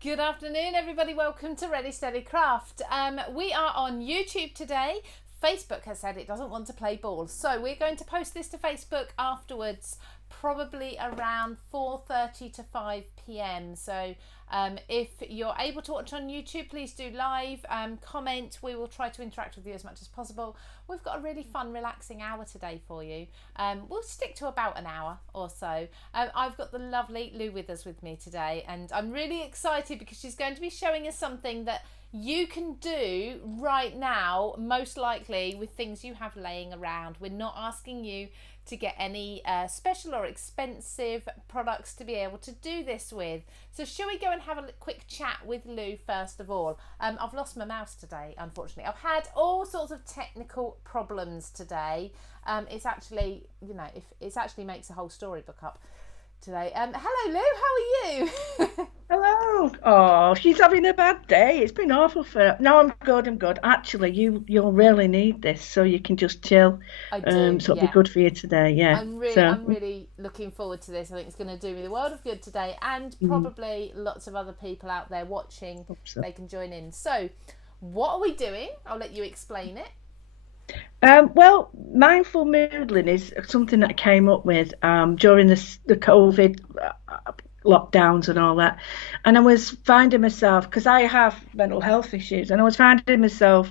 Good afternoon, everybody. Welcome to Ready Steady Craft. We are on YouTube today. Facebook has said it doesn't want to play ball, so we're going to post this to Facebook afterwards, probably around 4:30 to 5 p.m. So if you're able to watch on YouTube, please do live, comment. We will try to interact with you as much as possible. We've got a really fun, relaxing hour today for you. We'll stick to about an hour or so. I've got the lovely Lou Withers with me today, and I'm really excited because she's going to be showing us something that you can do right now, most likely with things you have laying around. We're not asking you to get any special or expensive products to be able to do this with. So shall we go and have a quick chat with Lou first of all? I've lost my mouse today, unfortunately. I've had all sorts of technical problems today. It's actually, if it actually makes a whole storybook up today. Hello Lou, how are you? Hello. Oh, she's having a bad day. It's been awful for her. No, I'm good. I'm good. Actually, you'll really need this so you can just chill. I do, So it'll be yeah. good for you today. Yeah. I'm So, really looking forward to this. I think it's going to do me the world of good today, and mm, probably lots of other people out there watching. hope so. They can join in. So, what are we doing? I'll let you explain it. Well, mindful moodling is something that I came up with during the COVID lockdowns and all that, and I was finding myself because I have mental health issues, and I was finding myself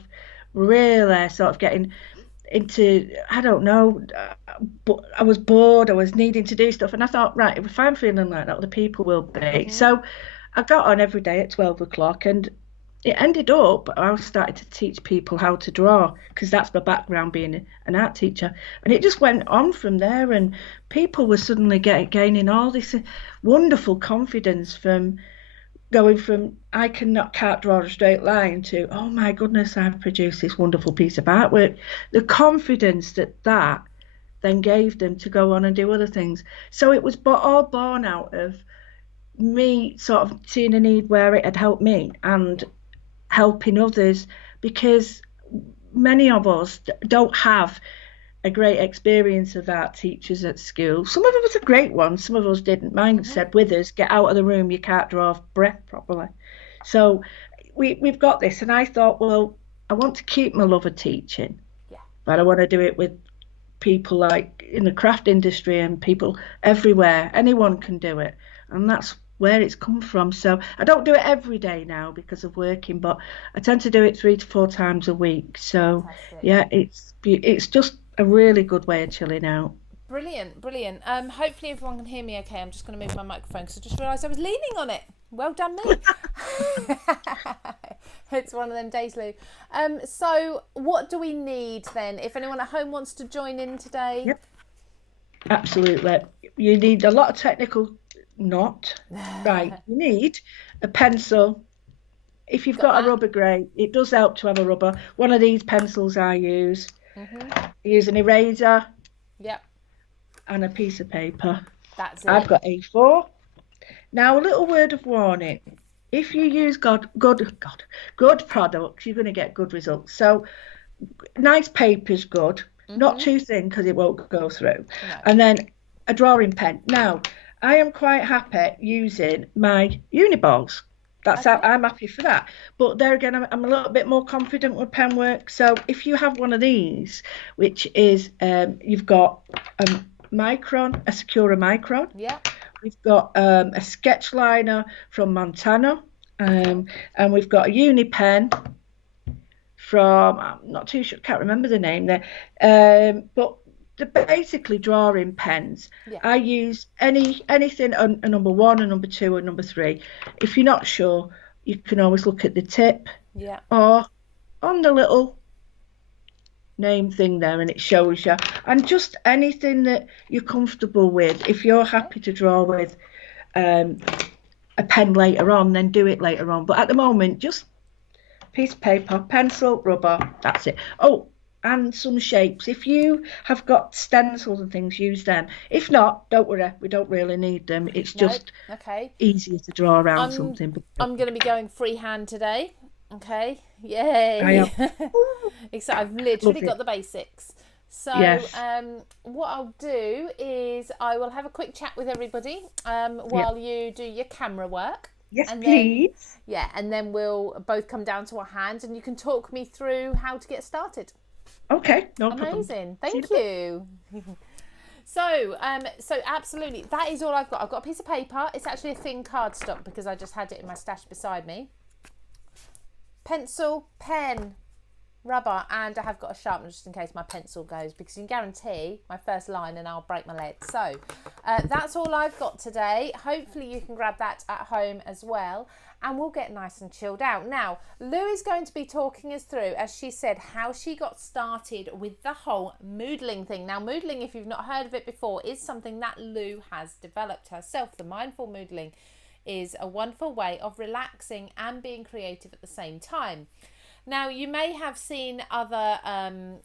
really sort of getting into I don't know, but I was bored. I was needing to do stuff, and I thought, right, if I'm feeling like that, other people will be. Mhm. So I got on every day at 12 o'clock, and it ended up I started to teach people how to draw because that's my background being an art teacher, and it just went on from there. And people were suddenly gaining all this wonderful confidence from going from can't draw a straight line to oh my goodness, I've produced this wonderful piece of artwork. The confidence that then gave them to go on and do other things. So it was all born out of me sort of seeing a need where it had helped me and helping others, because many of us don't have a great experience of art teachers at school. Some of us are great ones, some of us didn't. Mine Mhm. said, Withers, get out of the room, you can't draw breath properly. So we've got this, and I thought, well, I want to keep my love of teaching, Yeah. but I want to do it with people like in the craft industry and people everywhere. Anyone can do it, and that's where it's come from. So I don't do it every day now because of working, but I tend to do it 3 to 4 times a week. So Fantastic. yeah, it's just a really good way of chilling out. Brilliant, brilliant. Hopefully everyone can hear me okay. I'm just going to move my microphone because I just realised I was leaning on it. Well done, me. It's one of them days, Lou. So what do we need then? If anyone at home wants to join in today, Yep, absolutely. You need a lot of technical not right. You need a pencil. If you've got got a that. rubber, great. It does help to have a rubber. One of these pencils I use. Mhm. I use an eraser Yep, and a piece of paper. that's I've it. got A4. Now, a little word of warning. If you use good products, you're going to get good results. So, nice paper is good, not Mhm. too thin because it won't go through. No. And then a drawing pen. Now, I am quite happy using my uniballs. Okay. I'm happy for that. But there again, I'm a little bit more confident with pen work. So if you have one of these, which is you've got a a Secura micron. Yep. We've got a sketch liner from Montana, Okay. and we've got a uni pen from I'm not too sure, can't remember the name there, but they're basically drawing pens. Yeah. I use anything a number one, a number two, or number three. If you're not sure, you can always look at the tip Yeah. or on the little name thing there, and it shows you. And just anything that you're comfortable with. If you're Okay. happy to draw with um, a pen later on, then do it later on. But at the moment, just piece of paper, pencil, rubber, that's it. Oh, and some shapes. If you have got stencils and things, use them. If not, don't worry, we don't really need them. It's No. just Okay. easier to draw around I'm something. But I'm going to be going freehand today. Okay. I Yay. am. Ooh, Except I've literally love got it. the basics. So Yes. what I'll do is I will have a quick chat with everybody Yep. while you do your camera work. Yes, And then, please. yeah, and then we'll both come down to our hands and you can talk me through how to get started. Okay, no problem. Amazing. See you in Thank a bit. you. So absolutely, that is all I've got. I've got a piece of paper. It's actually a thin cardstock because I just had it in my stash beside me. Pencil, pen, rubber, and I have got a sharpener just in case my pencil goes, because you can guarantee my first line and I'll break my leg. So that's all I've got today. Hopefully you can grab that at home as well, and we'll get nice and chilled out. Now, Lou is going to be talking us through, as she said, how she got started with the whole moodling thing. Now, moodling, if you've not heard of it before, is something that Lou has developed herself. The mindful moodling is a wonderful way of relaxing and being creative at the same time. Now, you may have seen other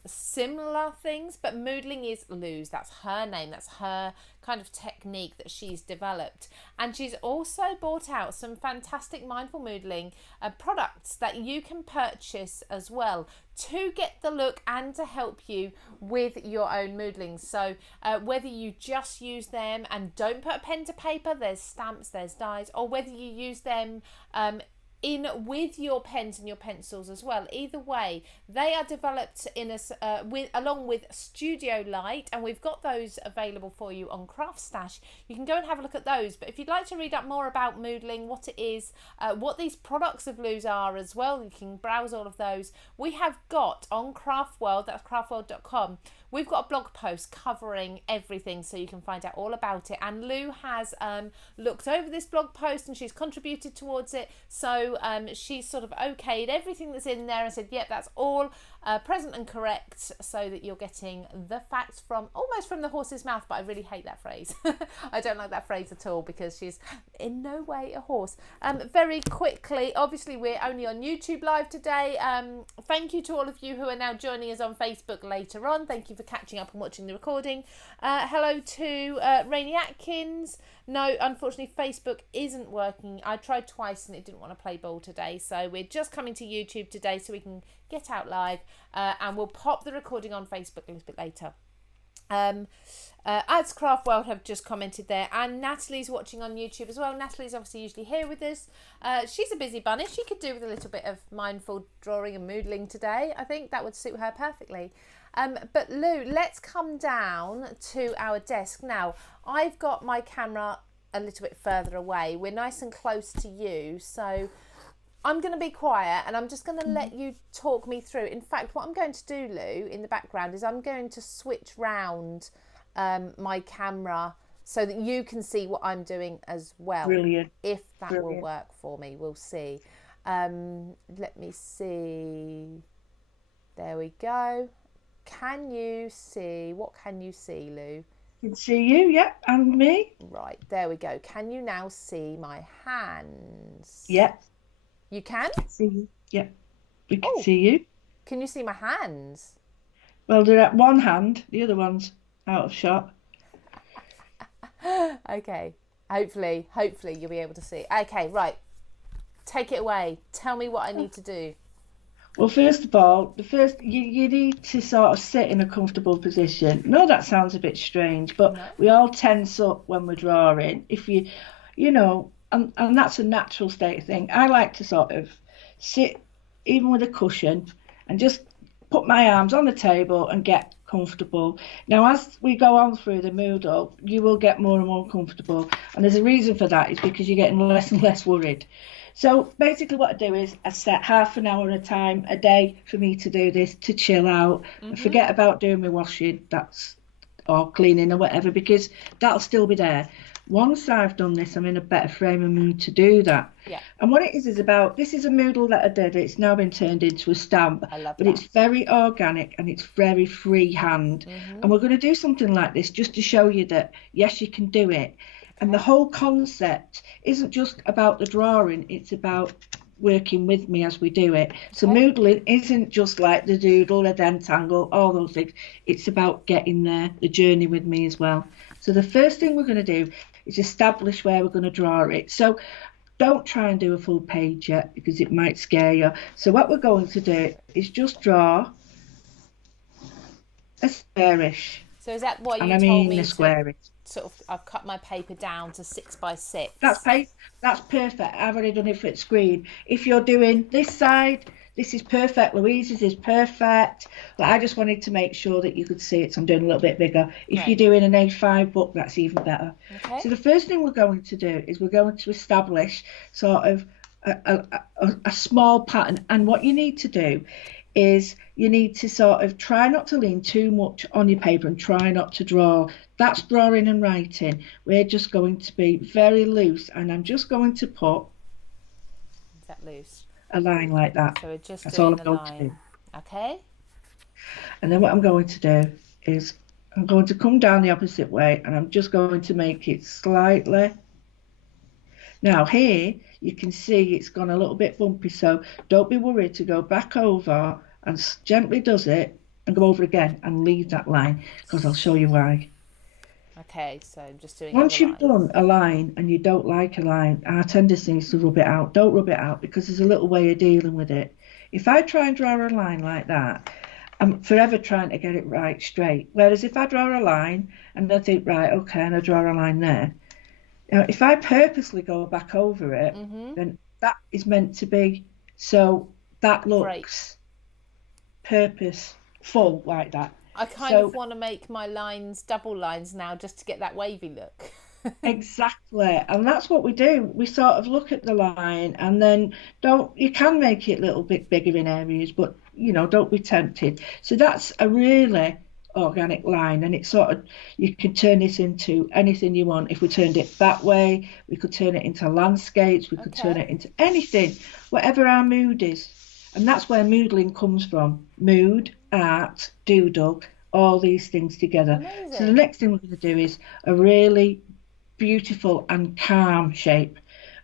similar things, but moodling is Lou's. That's her name. That's her kind of technique that she's developed. And she's also brought out some fantastic mindful moodling products that you can purchase as well to get the look and to help you with your own moodlings. So whether you just use them and don't put a pen to paper, there's stamps, there's dies, or whether you use them in with your pens and your pencils as well. Either way, they are developed in along with Studio Light, and we've got those available for you on Craft Stash. You can go and have a look at those. But if you'd like to read up more about moodling, what it is, what these products of Lou's are as well, you can browse all of those. We have got on Craft World, that's craftworld.com, we've got a blog post covering everything, so you can find out all about it. And Lou has looked over this blog post and she's contributed towards it. So she's sort of okayed everything that's in there and said, yep, that's all present and correct, so that you're getting the facts from almost from the horse's mouth. But I really hate that phrase. I don't like that phrase at all, because she's in no way a horse. Very quickly, obviously we're only on YouTube Live today. Thank you to all of you who are now joining us on Facebook later on. Thank you for catching up and watching the recording. Hello to Rainy Atkins. No, unfortunately Facebook isn't working. I tried twice and it didn't want to play ball today, so we're just coming to YouTube today so we can get out live, and we'll pop the recording on Facebook a little bit later. Ads Craft World have just commented there, and Natalie's watching on YouTube as well. Natalie's obviously usually here with us. She's a busy bunny. She could do with a little bit of mindful drawing and moodling today. I think that would suit her perfectly. But Lou, let's come down to our desk. Now, I've got my camera a little bit further away. We're nice and close to you, so I'm going to be quiet and I'm just going to let you talk me through. In fact, what I'm going to do, Lou, in the background is I'm going to switch round my camera so that you can see what I'm doing as well. Brilliant. If that Brilliant. will work for me, we'll see. Let me see. There we go. Can you see? What can you see, Lou? I can see you, yeah, and me. Right, there we go. Can you now see my hands? Yeah. You can? See you. Yeah. We can see you. Can you see my hands? Well, they're at one hand, the other one's out of shot. Okay. Hopefully you'll be able to see. Okay, right. Take it away. Tell me what I need to do. Well, first of all, you need to sort of sit in a comfortable position. No, that sounds a bit strange, but we all tense up when we're drawing. If and that's a natural state thing. I like to sort of sit, even with a cushion, and just put my arms on the table and get comfortable. Now, as we go on through the Moodle, you will get more and more comfortable, and there's a reason for that. It's because you're getting less and less worried. So basically what I do is I set half an hour at a time a day for me to do this, to chill out. I forget about doing my washing, or cleaning or whatever, because that'll still be there. Once I've done this, I'm in a better frame of mood to do that. Yeah. And what it is about, this is a Moodle that I did. It's now been turned into a stamp. I love but that. It's very organic and it's very freehand. And we're going to do something like this just to show you that, yes, you can do it. And the whole concept isn't just about the drawing, it's about working with me as we do it. So moodling isn't just like the doodle, the dentangle, all those things. It's about getting there, the journey with me as well. So the first thing we're going to do is establish where we're going to draw it. So don't try and do a full page yet, because it might scare you. So what we're going to do is just draw a squarish. So is that what you and I told mean me a squarish. sort of, I've cut my paper down to 6 by 6. That's perfect. I've already done it for the screen. If you're doing this side, this is perfect. Louise's is perfect. But I just wanted to make sure that you could see it. So I'm doing a little bit bigger. If you're doing an A5 book, that's even better. Okay. So the first thing we're going to do is we're going to establish sort of a small pattern. And what you need to do is you need to sort of try not to lean too much on your paper and try not to draw. That's drawing and writing. We're just going to be very loose, and I'm just going to put Is that loose? a line like that. So we're just That's doing all I'm the going line. to do. Okay. And then what I'm going to do is I'm going to come down the opposite way, and I'm just going to make it slightly. Now here you can see it's gone a little bit bumpy, so don't be worried to go back over and gently does it and go over again and leave that line, because I'll show you why. Okay, so I'm just doing Once you've lines. done a line and you don't like a line, our tendency is to rub it out. Don't rub it out, because there's a little way of dealing with it. If I try and draw a line like that, I'm forever trying to get it right straight. Whereas if I draw a line and I think, right, okay, and I draw a line there, now if I purposely go back over it, then that is meant to be, so that looks purposeful like that. I kind of want to make my lines double lines now, just to get that wavy look. Exactly, and that's what we do. We sort of look at the line, and then you can make it a little bit bigger in areas, but don't be tempted. So that's a really organic line, and it's sort of, you could turn this into anything you want. If we turned it that way, we could turn it into landscapes, we could turn it into anything, whatever our mood is. And that's where moodling comes from. Mood, art, doodle, all these things together. Amazing. So the next thing we're going to do is a really beautiful and calm shape,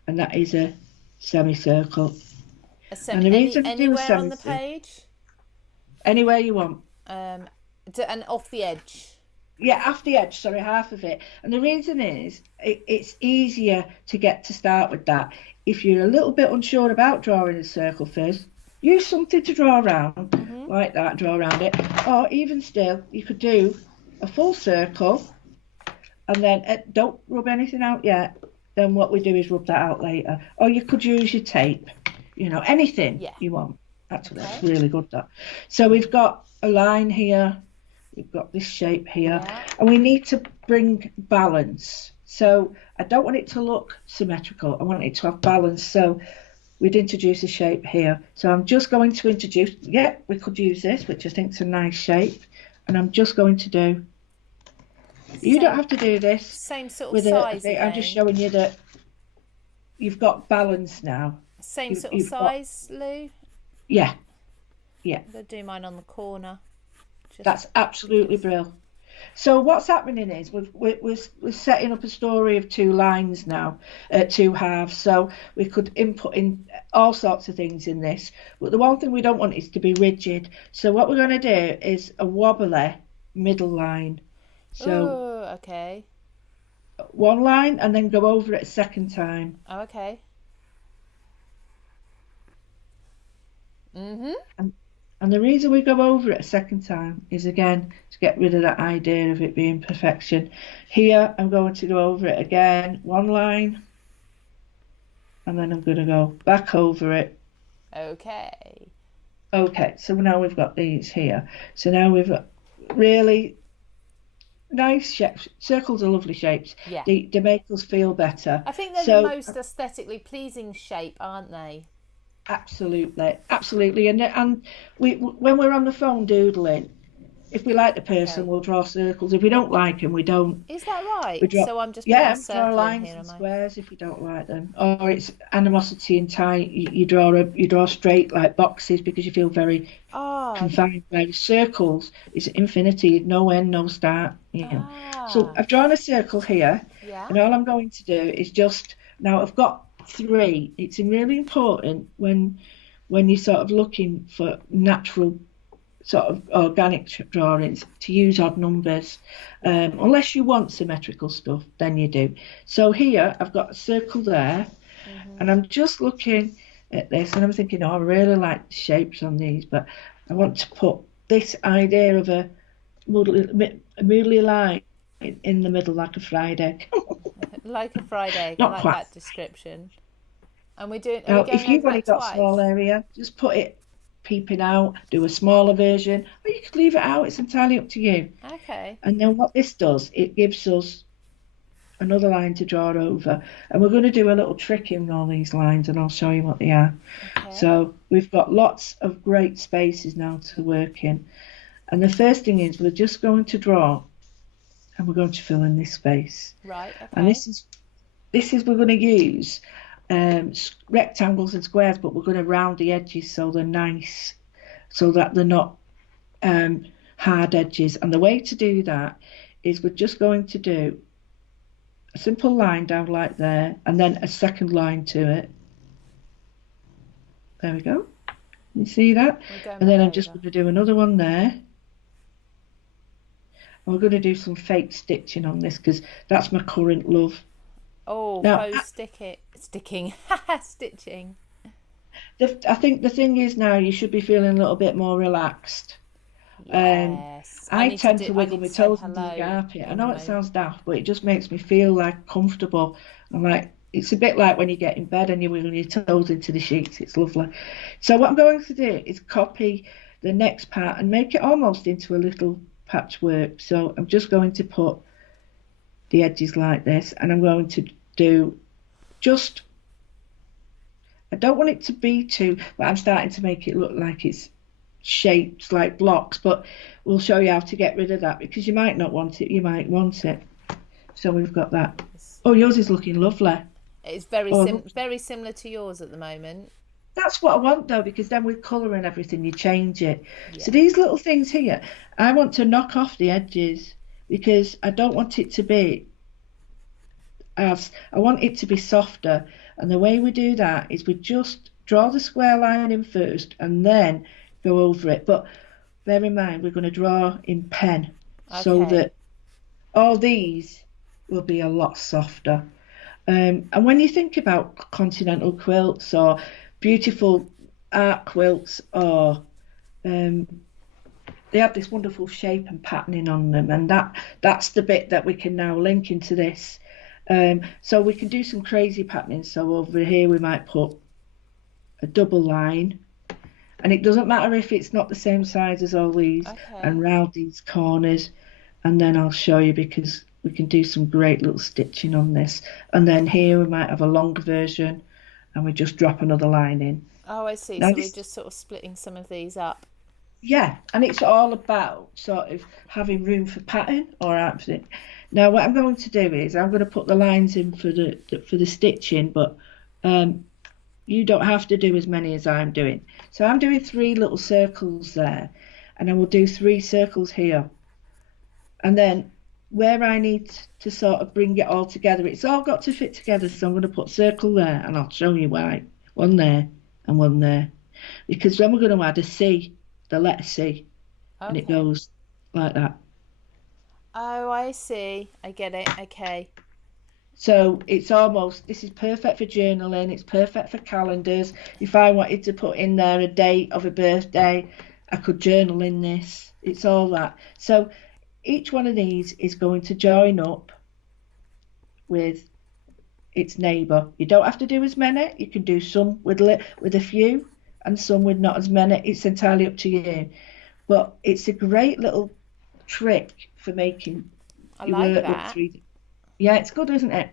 and that is a semicircle. And the reason anywhere on the page? Anywhere you want. And off the edge? Yeah, off the edge, sorry, half of it. And the reason is, it's easier to get to start with that. If you're a little bit unsure about drawing a circle first, use something to draw around, like that, draw around it. Or even still, you could do a full circle, and then don't rub anything out yet. Then what we do is rub that out later. Or you could use your tape, anything you want. Actually, that's really good, that. So we've got a line here, we've got this shape here, and we need to bring balance. So I don't want it to look symmetrical, I want it to have balance. So we'd introduce a shape here. So I'm just going to introduce, we could use this, which I think is a nice shape, and I'm just going to do, you don't have to do this. Same sort of size again. I'm just showing you that you've got balance now. Same sort of size, Lou? Yeah. I'm going to do mine on the corner. That's absolutely brilliant. So what's happening is we're setting up a story of two lines now, two halves. So we could input in all sorts of things in this. But the one thing we don't want is to be rigid. So what we're going to do is a wobbly middle line. So okay. One line and then go over it a second time. Oh, okay. And the reason we go over it a second time is, again, to get rid of that idea of it being perfection. Here, I'm going to go over it again, one line, and then I'm going to go back over it. Okay. Okay, so now we've got these here. So now we've got really nice shapes. Circles are lovely shapes. Yeah. They make us feel better. I think they're the most aesthetically pleasing shape, aren't they? Absolutely. And when we're on the phone doodling, if we like the person, we'll draw circles. If we don't like them, we don't. Is that right? So I'm just draw lines and squares if you don't like them. Or it's animosity and tight. You draw straight like boxes because you feel very confined. Whereas circles is infinity, no end, no start. So I've drawn a circle here, and all I'm going to do is now I've got 3. It's really important when you're sort of looking for natural sort of organic drawings to use odd numbers, unless you want symmetrical stuff, then you do. So here I've got a circle there, and I'm just looking at this and I'm thinking, I really like the shapes on these, but I want to put this idea of a moodly line in the middle like a fried egg. Like a fried egg. I Not like quite. that description. And we're doing. Are we Now, going if over you've only that got a small twice? area, just put it peeping out, do a smaller version, or you could leave it out. It's entirely up to you. Okay. And then what this does, it gives us another line to draw over. And we're going to do a little trick in all these lines, and I'll show you what they are. Okay. So we've got lots of great spaces now to work in. And the first thing is we're just going to draw, and we're going to fill in this space. Right. And Okay. this is we're going to use rectangles and squares, but we're going to round the edges so they're nice, so that they're not hard edges. And the way to do that is we're just going to do a simple line down like there, and then a second line to it. There we go. You see that? We're going And then back I'm just over. going to do another one there. And we're going to do some fake stitching on this because that's my current love. Oh, Now, faux sticking, stitching. I think the thing is now you should be feeling a little bit more relaxed. Yes. I tend to I wiggle need my to say toes into the hello carpet. I in a know it moment. sounds daft, but it just makes me feel like comfortable. I'm like, it's a bit like when you get in bed and you wiggle your toes into the sheets. It's lovely. So what I'm going to do is copy the next part and make it almost into a little patchwork. So I'm just going to put the edges like this, and I'm going to do just, I don't want it to be too, but I'm starting to make it look like it's shapes like blocks, but we'll show you how to get rid of that because you might not want it, you might want it. So we've got that. Oh, yours is looking lovely. It's Oh, very similar to yours at the moment. that's what I want though, because then with colour and everything, you change it. So Yeah. these little things here, I want to knock off the edges because I don't want it to be as, I want it to be softer. And the way we do that is we just draw the square line in first and then go over it. But bear in mind, we're going to draw in pen so Okay. that all these will be a lot softer. And when you think about continental quilts or beautiful art quilts, or um, they have this wonderful shape and patterning on them, and that's the bit that we can now link into this. So we can do some crazy patterning. So over here we might put a double line, and it doesn't matter if it's not the same size as all these, Okay. and round these corners, and then I'll show you because we can do some great little stitching on this. And then here we might have a longer version, and we just drop another line in. Oh, I see. Now So we're this, just sort of splitting some of these up. yeah, and it's all about sort of having room for pattern or outfit. Now what I'm going to do is I'm going to put the lines in for the stitching, but um, you don't have to do as many as I'm doing. So I'm doing three little circles there, and I will do three circles here. And then where I need to sort of bring it all together, it's all got to fit together. So I'm going to put circle there, and I'll show you why. One there and one there. Because then we're going to add a C, the letter C, and it Okay. goes like that. Oh, I see. I get it. Okay. So it's almost, this is perfect for journaling, it's perfect for calendars. If I wanted to put in there a date of a birthday, I could journal in this. It's all that. So each one of these is going to join up with its neighbour. You don't have to do as many. You can do some with a few and some with not as many. It's entirely up to you. But it's a great little trick for making I your like work look that. 3D. Yeah, it's good, isn't it?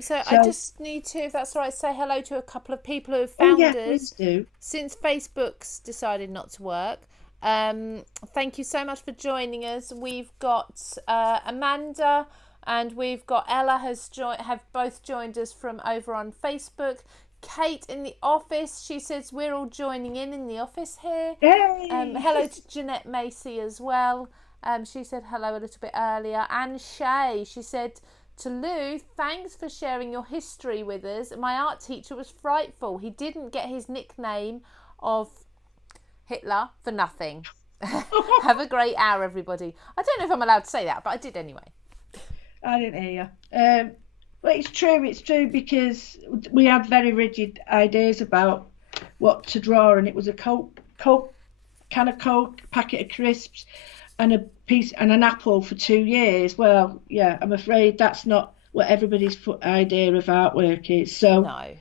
So I So, just need to, if that's all right, say hello to a couple of people who have oh found yeah, us please do. since Facebook's decided not to work. Thank you so much for joining us. We've got Amanda and we've got Ella have both joined us from over on Facebook. Kate in the office, she says we're all joining in the office here. Yay! Hello to Jeanette Macy as well. She said hello a little bit earlier. And Shay, she said to Lou, thanks for sharing your history with us. My art teacher was frightful. He didn't get his nickname of Hitler for nothing. Have a great hour, everybody. I don't know if I'm allowed to say that, but I did anyway. I didn't hear you. But it's true because we had very rigid ideas about what to draw, and it was a Coke can of Coke, packet of crisps, and a piece and an apple for 2 years. Well, yeah, I'm afraid that's not what everybody's idea of artwork is. So, No.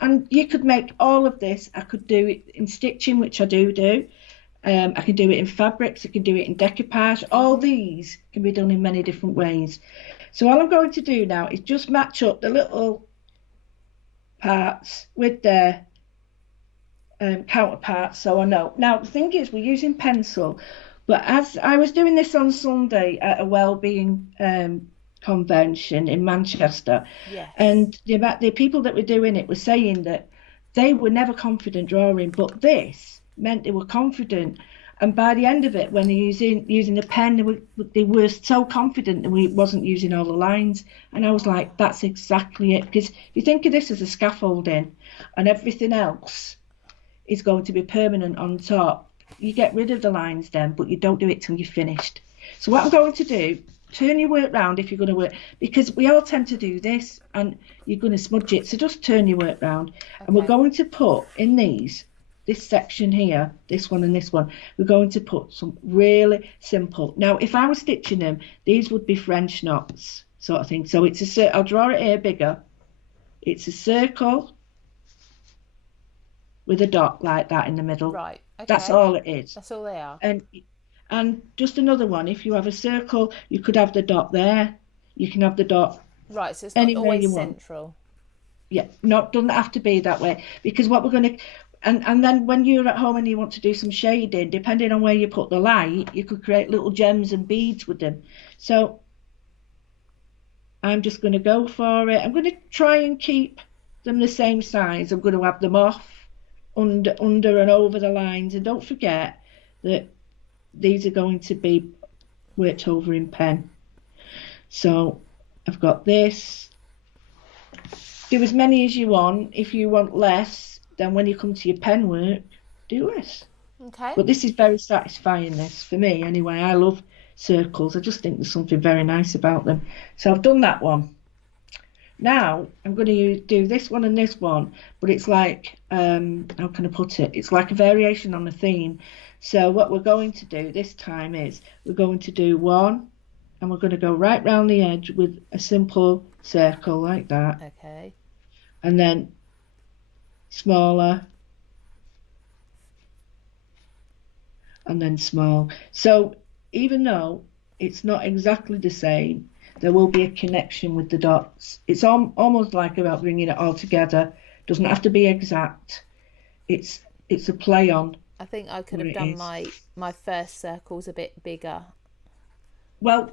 and you could make all of this. I could do it in stitching, which I do. I can do it in fabrics. I can do it in decoupage. All these can be done in many different ways. So all I'm going to do now is just match up the little parts with their counterparts, so I know. Now the thing is, we're using pencil, but as I was doing this on Sunday at a wellbeing convention in Manchester, Yes. and the people that were doing it were saying that they were never confident drawing, but this meant they were confident. And by the end of it, when they're using the pen, they were so confident that we wasn't using all the lines. And I was like, that's exactly it. Because if you think of this as a scaffolding, and everything else is going to be permanent on top, you get rid of the lines then, but you don't do it till you're finished. So what I'm going to do, turn your work round if you're going to work, because we all tend to do this, and you're going to smudge it. So just turn your work round, and we're going to put in this section here, this one and this one, we're going to put some really simple. Now, if I was stitching them, these would be French knots sort of thing. So it's I'll draw it here bigger. It's a circle with a dot like that in the middle. Right. Okay. That's all it is. That's all they are. And just another one, if you have a circle, you could have the dot there. You can have the dot right, so it's not anywhere always you central. Want. Yeah, doesn't have to be that way, because what we're going to, and then when you're at home and you want to do some shading, depending on where you put the light, you could create little gems and beads with them. So I'm just going to go for it. I'm going to try and keep them the same size. I'm going to have them off under and over the lines, and don't forget that these are going to be worked over in pen. So I've got this. Do as many as you want. If you want less, then when you come to your pen work, do less. Okay. But this is very satisfying, this, for me anyway. I love circles. I just think there's something very nice about them. So I've done that one. Now I'm going to do this one and this one, but it's like, how can I put it? It's like a variation on a theme. So what we're going to do this time is we're going to do one, and we're going to go right round the edge with a simple circle like that. Okay. And then smaller, and then small. So even though it's not exactly the same, there will be a connection with the dots. It's almost like about bringing it all together. Doesn't have to be exact. It's a play on. I think I could have done my first circles a bit bigger. Well,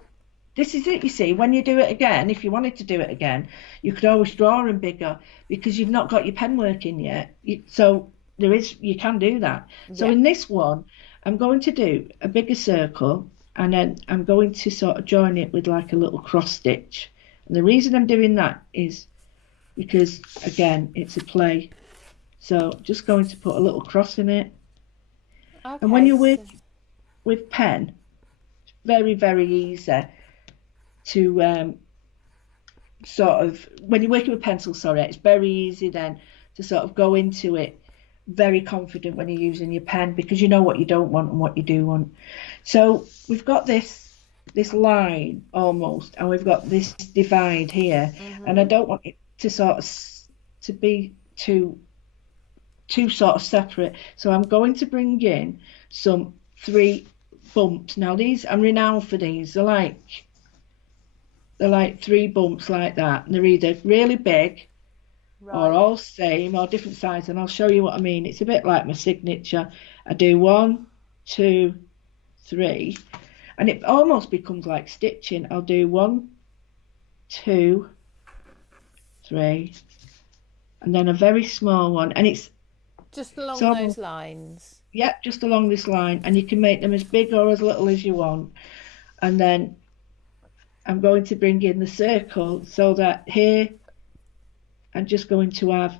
this is it, you see. When you do it again, if you wanted to do it again, you could always draw them bigger, because you've not got your pen working yet. So you can do that. Yeah. So in this one, I'm going to do a bigger circle, and then I'm going to sort of join it with like a little cross stitch. And the reason I'm doing that is because, again, it's a play. So just going to put a little cross in it. Okay, and when you work with pen, it's very, very easy to sort of, when you're working with pencil, it's very easy then to sort of go into it very confident when you're using your pen, because you know what you don't want and what you do want. So we've got this line almost, and we've got this divide here, and I don't want it to sort of to be too sort of separate. So I'm going to bring in some 3 bumps. Now these, I'm renowned for these. They're like 3 bumps like that. And they're either really big, right, or all same, or different size. And I'll show you what I mean. It's a bit like my signature. I do 1, 2, 3, and it almost becomes like stitching. I'll do 1, 2, 3, and then a very small one, and it's just along those lines. Yep, just along this line, and you can make them as big or as little as you want. And then I'm going to bring in the circle, so that here I'm just going to have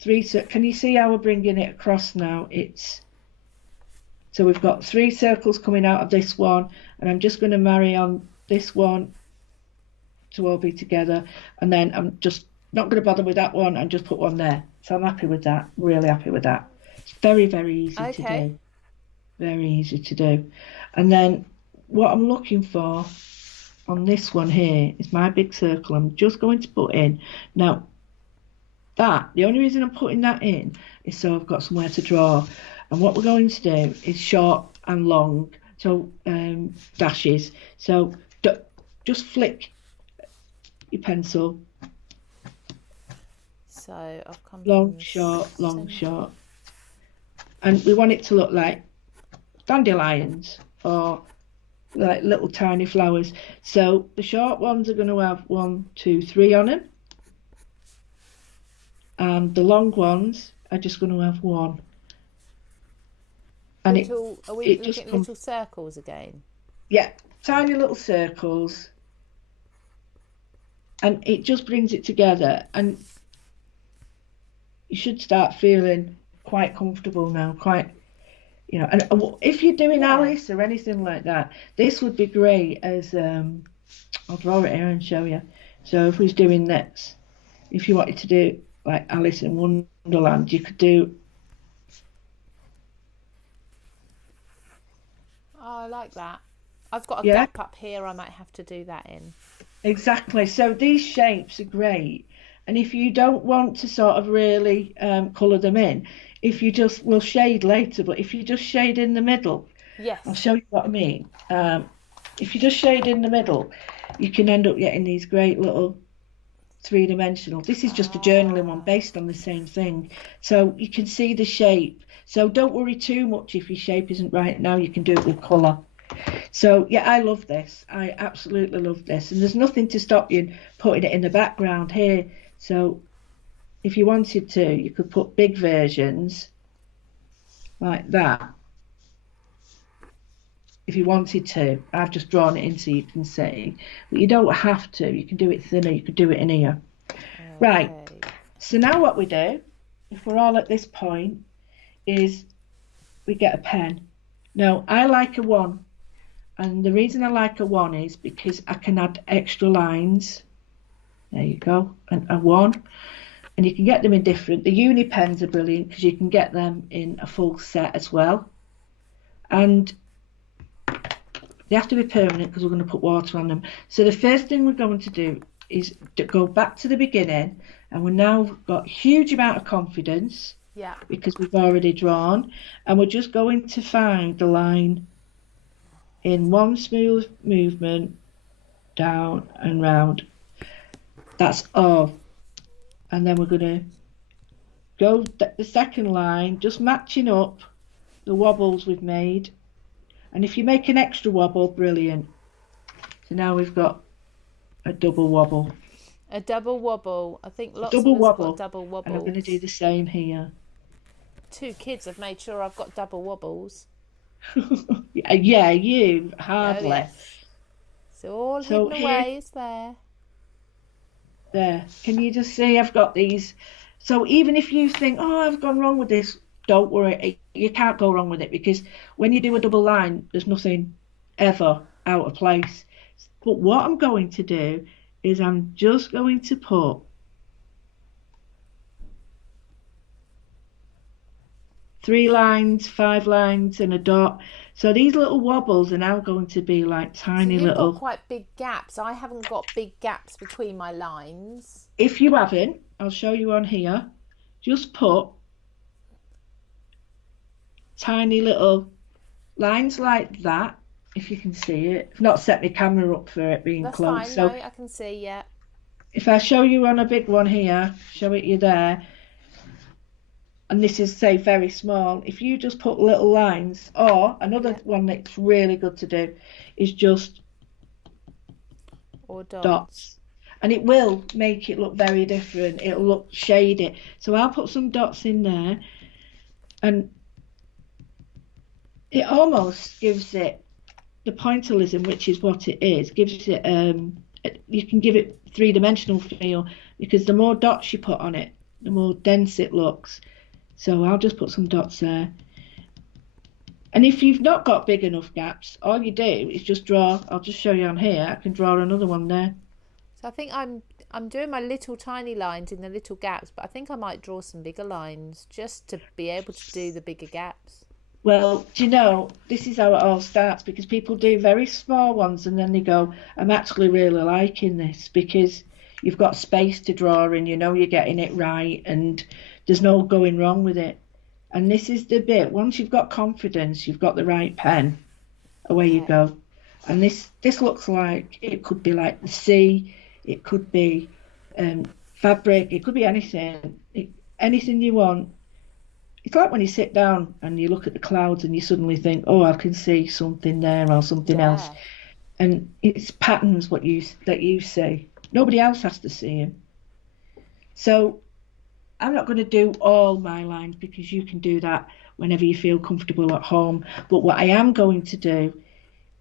3. Can you see how we're bringing it across now? So we've got 3 circles coming out of this one, and I'm just going to marry on this one to all be together, and then I'm just not going to bother with that one and just put one there. So I'm happy with that, really happy with that. It's very, very easy to do. very easy to do. And then what I'm looking for on this one here is my big circle. I'm just going to put in. Now, the only reason I'm putting that in is so I've got somewhere to draw. And what we're going to do is short and long, so dashes. So just flick your pencil. So I've come long, short, long, short. And we want it to look like dandelions or like little tiny flowers. So the short ones are going to have 1, 2, 3 on them. And the long ones are just going to have 1. And are we looking at little circles again? Yeah, tiny little circles. And it just brings it together. And you should start feeling quite comfortable now, and if you're doing Alice or anything like that, this would be great as, I'll draw it here and show you. So if we was doing this, if you wanted to do like Alice in Wonderland, you could do. Oh, I like that. I've got a gap up here, I might have to do that in. Exactly. So these shapes are great. And if you don't want to sort of really colour them in, if you just, we'll shade later, but if you just shade in the middle, I'll show you what I mean. If you just shade in the middle, you can end up getting these great little 3-dimensional. This is just a journaling one based on the same thing. So you can see the shape. So don't worry too much if your shape isn't right now. You can do it with colour. So yeah, I love this. I absolutely love this. And there's nothing to stop you putting it in the background here. So if you wanted to, you could put big versions like that. If you wanted to, I've just drawn it in so you can see. But you don't have to. You can do it thinner. You could do it in here. Okay. Right. So now what we do, if we're all at this point, is we get a pen. Now, I like a 1. And the reason I like a 1 is because I can add extra lines. There you go. And a 1. And you can get them in different. The uni pens are brilliant because you can get them in a full set as well. And they have to be permanent because we're going to put water on them. So the first thing we're going to do is to go back to the beginning. And we've now got a huge amount of confidence. Yeah. Because we've already drawn. And we're just going to find the line in one smooth movement, down and round. That's all. And then we're going to go the second line, just matching up the wobbles we've made. And if you make an extra wobble, brilliant. So now we've got a double wobble. A double wobble. I think lots of us have got double wobbles. And I'm going to do the same here. 2 kids have made sure I've got double wobbles. Yeah, you hardly. Oh, yes. It's all hidden away, it's there. There. Can you just see I've got these? So even if you think, oh, I've gone wrong with this, don't worry. You can't go wrong with it because when you do a double line, there's nothing ever out of place. But what I'm going to do is I'm just going to put three lines, 5 lines, and a dot. So these little wobbles are now going to be like tiny little. You've got quite big gaps. I haven't got big gaps between my lines. If you haven't, I'll show you on here. Just put tiny little lines like that, if you can see it. I've not set my camera up for it being close. That's fine, no, I can see, yeah. If I show you on a big one here, show it you there, and this is, say, very small, if you just put little lines, or another one that's really good to do is just or dots. And it will make it look very different. It'll look shady. So I'll put some dots in there, and it almost gives it the pointillism, which is what it is, gives it, you can give it 3-dimensional feel, because the more dots you put on it, the more dense it looks. So I'll just put some dots there. And if you've not got big enough gaps, all you do is just draw. I'll just show you on here. I can draw another one there. So I think I'm doing my little tiny lines in the little gaps, but I think I might draw some bigger lines just to be able to do the bigger gaps. Well, do you know, this is how it all starts because people do very small ones and then they go, I'm actually really liking this because you've got space to draw in, you know you're getting it right and there's no going wrong with it. And this is the bit, once you've got confidence, you've got the right pen, away you Okay. go. And this looks like it could be like the sea, it could be fabric, it could be anything, anything you want. It's like when you sit down and you look at the clouds and you suddenly think, oh, I can see something there or something else. Yeah. And it's patterns what you that you see. Nobody else has to see them. So I'm not going to do all my lines because you can do that whenever you feel comfortable at home. But what I am going to do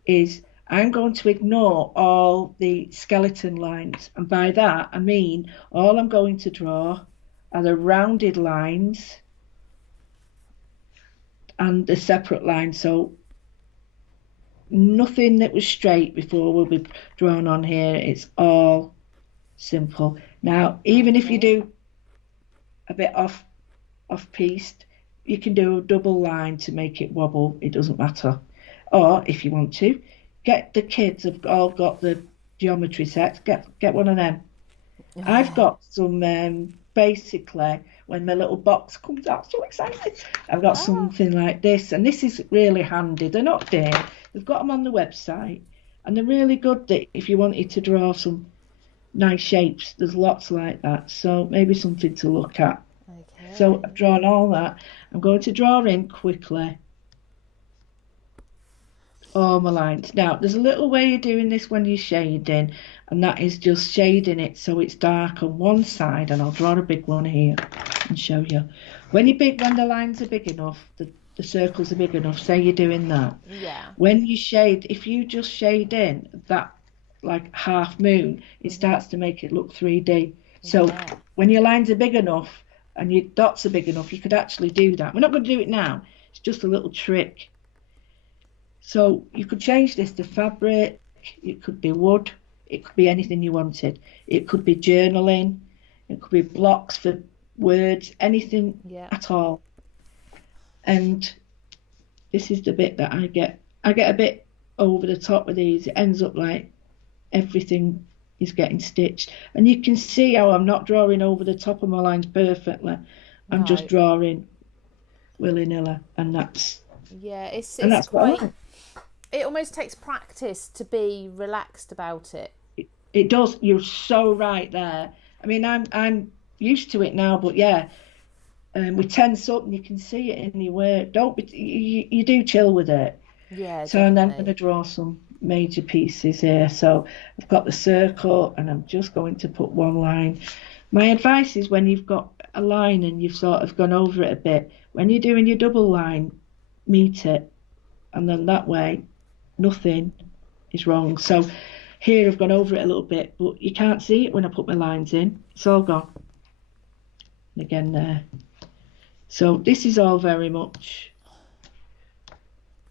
is I'm going to ignore all the skeleton lines. And by that, I mean all I'm going to draw are the rounded lines and the separate lines. So nothing that was straight before will be drawn on here. It's all simple. Now, even if you Okay. do a bit off piste, you can do a double line to make it wobble. It doesn't matter. Or if you want to, get the kids have all got the geometry sets. Get one of them. I've got some basically when my little box comes out, so excited. I've got Oh, something like this, and this is really handy. They're not dear. We've got them on the website, and they're really good that if you wanted to draw some nice shapes, there's lots like that. So maybe something to look at. So okay. I've drawn all that. I'm going to draw in quickly all my lines. Now, there's a little way of doing this when you're shading, and that is just shading it so it's dark on one side, and I'll draw a big one here and show you. When the lines are big enough, the circles are big enough, say you're doing that. Yeah. When you shade, if you just shade in that like half moon, it Mhm. starts to make it look 3D. So Yeah. when your lines are big enough and your dots are big enough, you could actually do that. We're not going to do it now. It's just a little trick. So you could change this to fabric, it could be wood, it could be anything you wanted. It could be journaling, it could be blocks for words, anything Yeah. at all. And this is the bit that I get a bit over the top with these. It ends up like everything is getting stitched. And you can see how I'm not drawing over the top of my lines perfectly. I'm just No. drawing willy-nilly, Yeah. and It's that's what I quite. like. It almost takes practice to be relaxed about it. It does. You're so right there. I mean, I'm used to it now, but yeah, we tense up and you can see it in your work. Don't be, you do chill with it. Yeah, So, and then I'm going definitely. to draw some major pieces here. So I've got the circle, and I'm just going to put one line. My advice is when you've got a line and you've sort of gone over it a bit, when you're doing your double line, meet it, and then that way nothing is wrong. So here I've gone over it a little bit, but you can't see it when I put my lines in. It's all gone. And again there. So this is all very much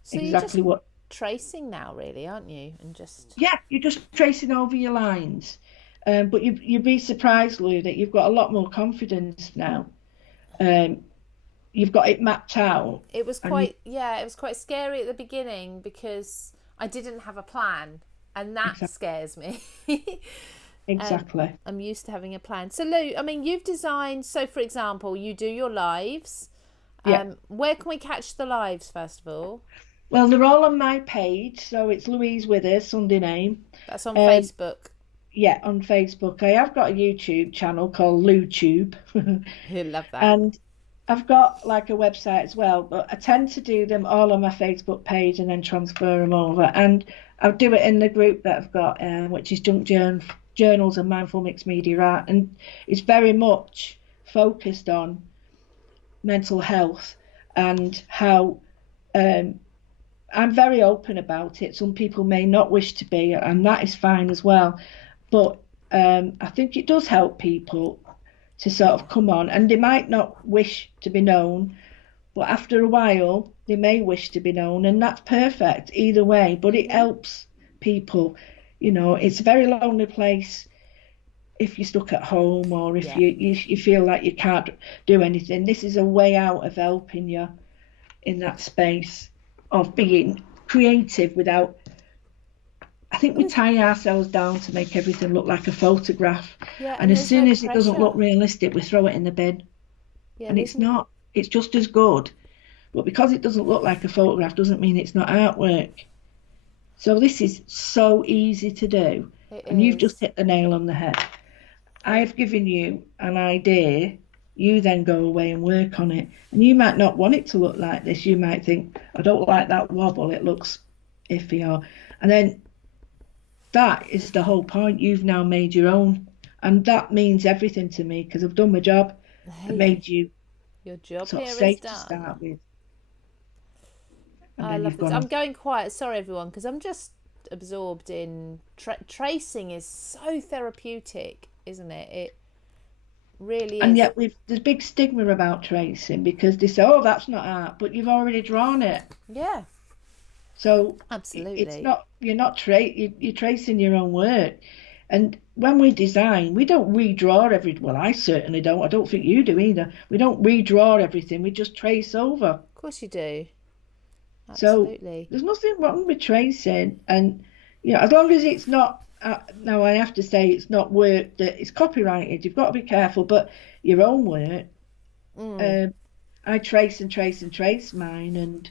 So you're just exactly what, tracing now, really, aren't you? And just. yeah, you're just tracing over your lines. But you'd be surprised, Lou, that you've got a lot more confidence now. Um, you've got it mapped out, It was and you quite, yeah, it was quite scary at the beginning because I didn't have a plan, and that exactly, scares me. um, exactly. I'm used to having a plan. So, Lou, I mean, you've designed, so for example, you do your lives. Yeah. Where can we catch the lives, first of all? Well, they're all on my page, so it's Louise Withers, Sunday name. That's on Um, Facebook. yeah, on Facebook. I have got a YouTube channel called LouTube, You love that. and I've got like a website as well. But I tend to do them all on my Facebook page and then transfer them over. And I'll do it in the group that I've got, which is Journals and Mindful Mixed Media Art, and it's very much focused on mental health and how um, I'm very open about it. Some people may not wish to be, and that is fine as well. But I think it does help people to sort Yeah. of come on, and they might not wish to be known, but after a while, they may wish to be known, and that's perfect either way. But it Mhm. helps people. You know, it's a very lonely place if you're stuck at home or if Yeah. you feel like you can't do anything. This is a way out of helping you. in that space of being creative without. I think we tie ourselves down to make everything look like a photograph, Yeah, and and as there's no soon as it doesn't look pressure. realistic, we throw it in the bin. Yeah, And there's it's not. It's just as good, but because it doesn't look like a photograph doesn't mean it's not artwork. So this is so easy to do, it and you've just is. hit the nail on the head. I I've given you an idea, you then go away and work on it. And you might not want it to look like this. You might think, I don't like that wobble, it looks iffy. And then that is the whole point. You've now made your own. And that means everything to me because I've done my job. I Hey, made you your job sort of here is safe to done. start with. And I then love you've this. gone I'm on. going quiet. Sorry, everyone, because I'm just absorbed in tracing. Is so therapeutic, isn't it? It really And is. yet there's big stigma about tracing because they say, oh, that's not art, but you've already drawn it. Yeah, So it's absolutely. not, you're tracing your own work. And when we design, we don't redraw well, I certainly don't. I don't think you do either. We don't redraw everything. We just trace over. Of course you do. So Absolutely. there's nothing wrong with tracing. And, as long as it's not, now I have to say it's not work that is copyrighted. You've got to be careful, but your own work, Mm. um, I trace and trace and trace mine, and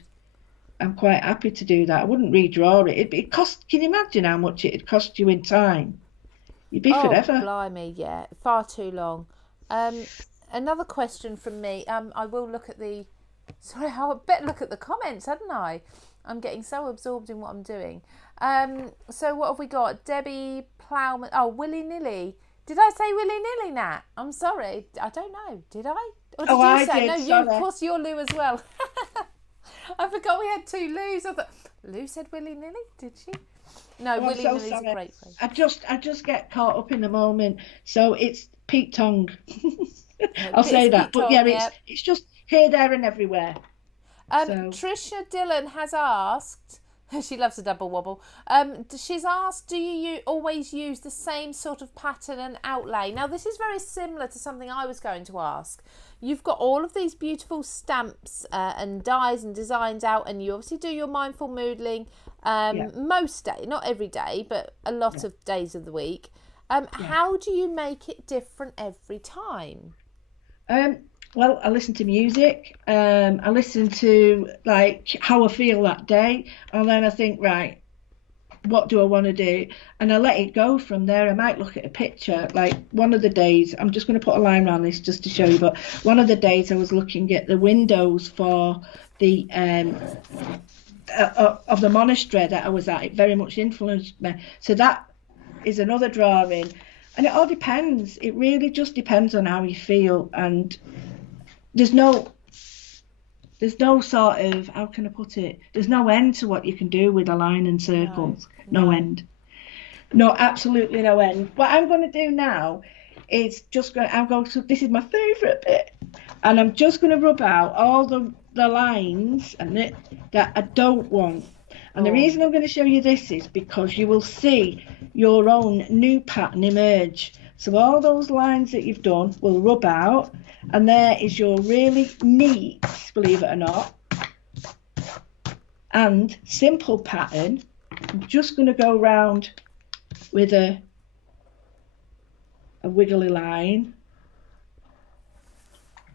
I'm quite happy to do that. I wouldn't redraw it. It cost. Can you imagine how much it'd cost you in time? You'd be Oh, forever. blimey, yeah, far too long. Um, Another question from me. I will look at the. Sorry, I better look at the comments, hadn't I? I'm getting so absorbed in what I'm doing. So what have we got? Debbie Plowman. Oh, willy nilly. Did I say willy nilly, Nat? I'm sorry. I don't know. Did I? Or Oh, did you I say? No, did. you. Of Sorry. course, you're Lou as well. I forgot we had two Lou's. I thought Lou said willy nilly. Did she? No, Oh, I'm willy so nilly's a sorry. great phrase. I just get caught up in the moment. So it's Pete Tongue. I'll It's say that. Pete But yeah, Tong, yeah. it's just here, there, and everywhere. So Trisha Dillon has asked. She loves a double wobble. She's asked, do you always use the same sort of pattern and outlay? Now, this is very similar to something I was going to ask. You've got all of these beautiful stamps and dies and designs out, and you obviously do your mindful moodling yeah, most days, not every day, but a lot yeah, of days of the week. yeah. How do you make it different every time? Um, well, I listen to music. I listen to like how I feel that day, and then I think, right, what do I want to do? And I let it go from there. I might look at a picture. Like one of the days, I'm just going to put a line around this just to show you, but one of the days I was looking at the windows for the of the monastery that I was at. It very much influenced me. So that is another drawing. And it all depends. It really just depends on how you feel. And there's no there's no sort of, how can I put it? There's no end to what you can do with a line and No, circles. No no. end. No, absolutely no end. What I'm going to do now is I'm going to, this is my favourite bit, and I'm just going to rub out all the lines and that I don't want. And the Oh, reason I'm going to show you this is because you will see your own new pattern emerge. So all those lines that you've done will rub out, and there is your really neat, believe it or not, and simple pattern. I'm just going to go round with a wiggly line,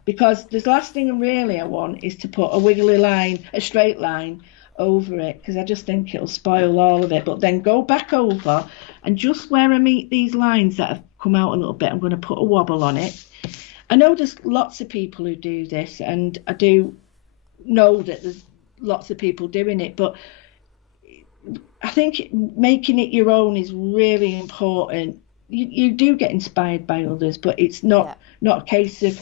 because the last thing really I want is to put a wiggly line, a straight line over it, because I just think it'll spoil all of it. But then go back over, and just where I meet these lines that have come out a little bit, I'm going to put a wobble on it. I know there's lots of people who do this, and I do know that there's lots of people doing it, but I think making it your own is really important. You do get inspired by others, but it's yeah. not a case of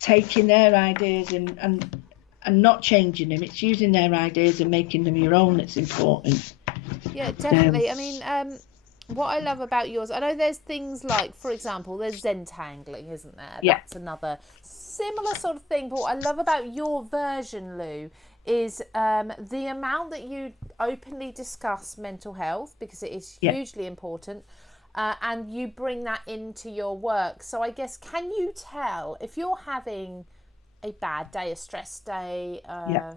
taking their ideas and not changing them. It's using their ideas and making them your own that's important. Yeah, Um, definitely. I mean, what I love about yours, I know there's things like, for example, there's Zentangling, isn't there? yeah, That's another similar sort of thing. But what I love about your version, Lou, is the amount that you openly discuss mental health, because it is yeah, hugely important. And you bring that into your work. So I guess, can you tell if you're having a bad day, a stress day, yeah.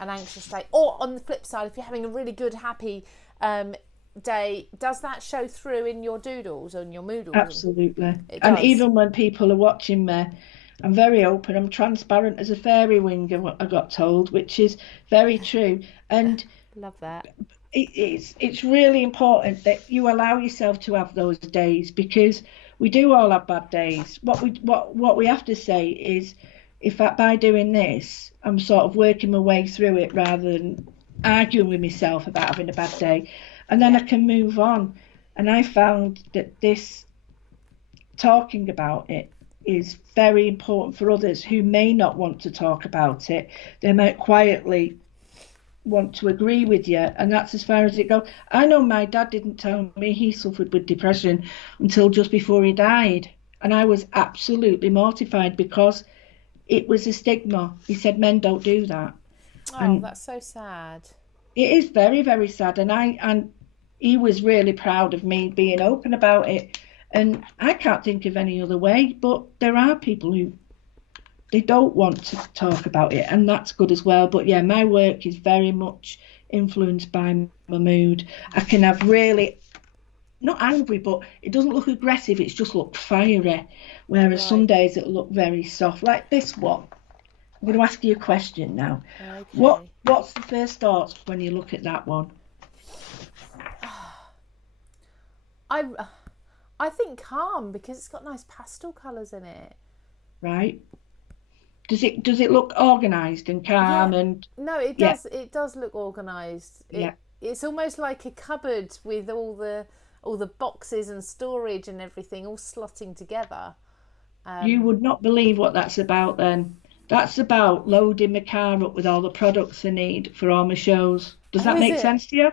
an anxious day? Or on the flip side, if you're having a really good, happy day, does that show through in your doodles and your moodles? Absolutely. It And does. even when people are watching me, I'm very open. I'm transparent as a fairy wing, I got told, which is very true. And Love that. it's really important that you allow yourself to have those days, because we do all have bad days. What we have to say is, if by doing this, I'm sort of working my way through it rather than arguing with myself about having a bad day, and then I can move on. And I found that this talking about it is very important for others who may not want to talk about it. They might quietly want to agree with you, and that's as far as it goes. I know my dad didn't tell me he suffered with depression until just before he died, and I was absolutely mortified because it was a stigma. He said men don't do that. Oh, and that's so sad. it is very, very sad. And he was really proud of me being open about it, and I can't think of any other way. But there are people who they don't want to talk about it, and that's good as well. But yeah, my work is very much influenced by my mood. I can have really not angry, but it doesn't look aggressive, it's just look fiery, whereas some days it'll look very soft, like this one. I'm going to ask you a question now. Okay. What's the first thoughts when you look at that one? I think calm, because it's got nice pastel colours in it. Right. Does it look organised and calm? Yeah. And No, it yeah, does. It does look organised. yeah. It's almost like a cupboard with all the boxes and storage and everything all slotting together. You would not believe what that's about then. That's about loading my car up with all the products I need for all my shows. Does that is make it? sense to you?